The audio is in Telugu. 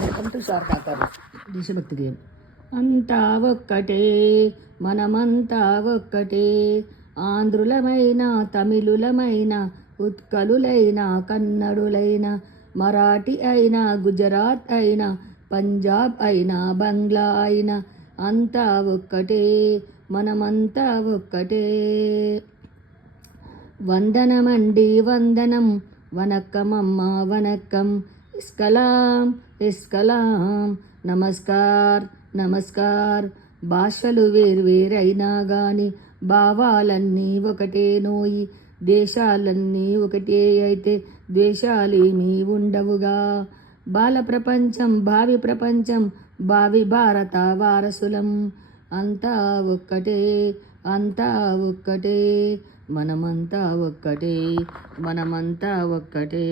వెల్కమ్ టు సార్ కాకారు దేశభక్తి గేమ్ అంతా ఒక్కటే మనమంతా ఒక్కటే ఆంధ్రులమైన తమిళులమైన ఉత్కలులైన కన్నడులైన మరాఠీ అయినా గుజరాత్ అయినా పంజాబ్ అయినా బంగ్లా అయినా అంతా ఒక్కటే మనమంతా ఒక్కటే. వందనమండి వందనం వనక్కమమ్మ వనక్కం ఇస్కలాం ఇస్కలాం నమస్కార్ నమస్కార్. భాషలు వేర్వేరైనా గాని భావాలన్నీ ఒకటే నోయి దేశాలన్నీ ఒకటే అయితే ద్వేషాలేమీ ఉండవుగా. బాల ప్రపంచం భావి ప్రపంచం భావి భారత వారసులం. అంతా ఒక్కటే అంతా ఒక్కటే మనమంతా ఒక్కటే మనమంతా ఒక్కటే.